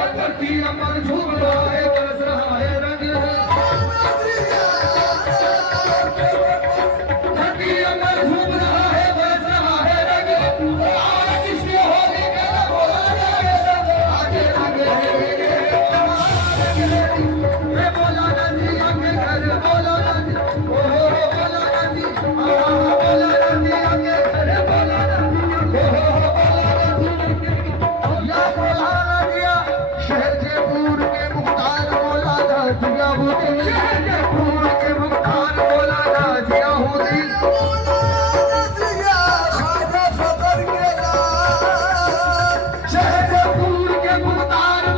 धरती अमर झूम रहा है, बरस रहा है रंग। धरती अमर झूम रहा है, बरस रहा है रंग। आज इसकी होली का बोला जाए सब, आगे आगे ये बोला नदी आगे घर, बोला नदी ओहो बोला नदी, बोला नदी आगे घर, बोला नदी ओहो बोला नदी। या बोला नदिया शहर के पूर्व